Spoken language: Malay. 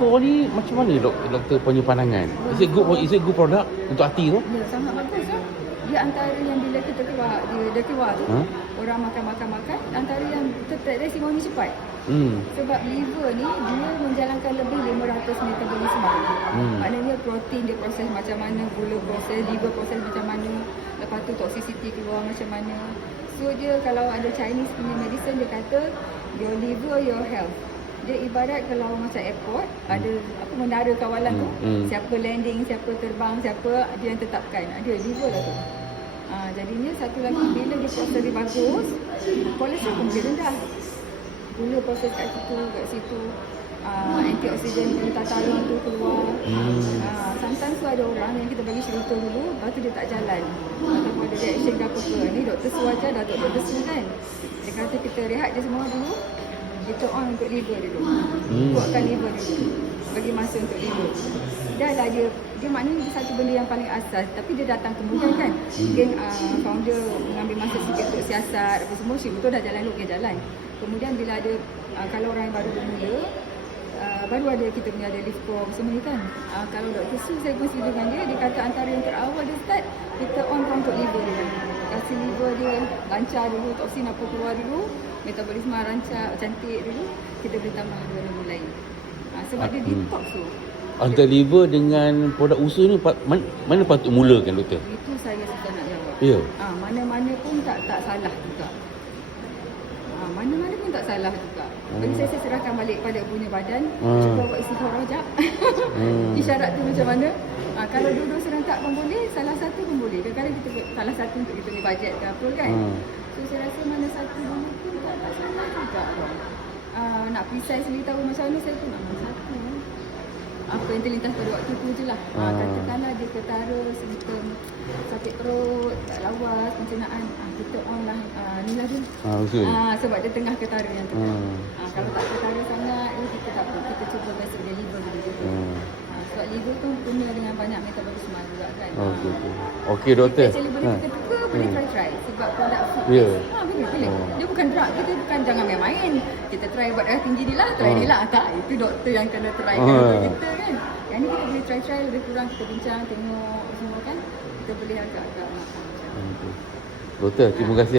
Liver ni macam mana doktor punya pandangan? Is it good product untuk hati tu? Ya, sangat bagus lah. Dia antara yang bila kita keluar, dia keluar tu, orang makan, antara yang testimoni cepat. Sebab liver ni, dia menjalankan lebih 500 metabolisme. Maknanya protein dia proses macam mana, gula proses, liver proses macam mana, lepas tu toxicity keluar macam mana. So dia kalau ada Chinese punya medicine, dia kata your liver, your health. Dia ibarat kalau macam airport, ada apa menara kawalan tu, siapa landing, siapa terbang, siapa dia yang tetapkan. Dia liver lah tu. Jadinya satu lagi, bila dia proses dia bagus, kolesterol pun dia rendah. Gula proses kat situ, antioksidan gula tatarum tu keluar. Sometimes tu ada orang yang kita bagi cerita dulu, lepas tu dia tak jalan. Ataupun ada reaction ke apa-apa. Ni doktor Suwaja, doktor Su kan. Dia kata kita rehat je semua dulu, kita on untuk liver dulu. Kuatkan liver dulu. Bagi masa untuk liver. Dah lah dia maknanya satu benda yang paling asas, tapi dia datang kemudian kan. Mungkin founder mengambil masa sikit untuk siasat apa semua, betul dah jalan dulu, jalan. Kemudian bila ada kalau orang yang baru bermula, baru ada kita punya ada lift form semua ni kan. Kalau Dr. Su saya pun setuju dengan dia kata antara yang terawal dia start, kita on untuk liver dulu. Kasi liver dia lancar dulu, toksin apa keluar dulu, metabolisme lancar, cantik dulu, kita boleh tambah benda lain. Sebab dia detox tu. Antara liver dengan produk usus ni mana patut mulakan doktor? Itu saya sudah nak jawab. Ya. Mana-mana pun tak salah juga. Mana-mana pun tak salah juga. Jadi saya serahkan balik pada punya badan. Cuba buat istikharah jap. Isyarat tu macam mana? Kalau dua-dua serentak pun boleh, salah satu pun boleh. Kadang-kadang kita salah satu untuk kita ni bajet ke apa kan. So saya rasa mana satu dulu pun tak salah juga. Nak precise sendiri tahu macam mana, saya pun nak satu. Apa yang terlintas pada waktu tu je lah. Katakanlah dia ketara, simptom sakit perut, tak lawas, pencernaan, kita on lah ni lah dia. Sebab dia tengah ketara yang tu. Kalau tak ketara sangat, kita tak apa, kita cuba besok dia liver dulu. Sebab liver tu punya dengan banyak metabolisme juga kan. Okey doktor. Actually boleh kita tukar, boleh try. Sebab produk food. Boleh. Dia bukan drug, kita bukan jangan main-main. Kita try buat darah tinggi ni lah, try ni lah. Tak, itu doktor yang kena try kita kan. Yang ni kita boleh try lebih kurang, kita bincang, tengok semua kan. Kita boleh agak-agak makan. Doktor, terima kasih.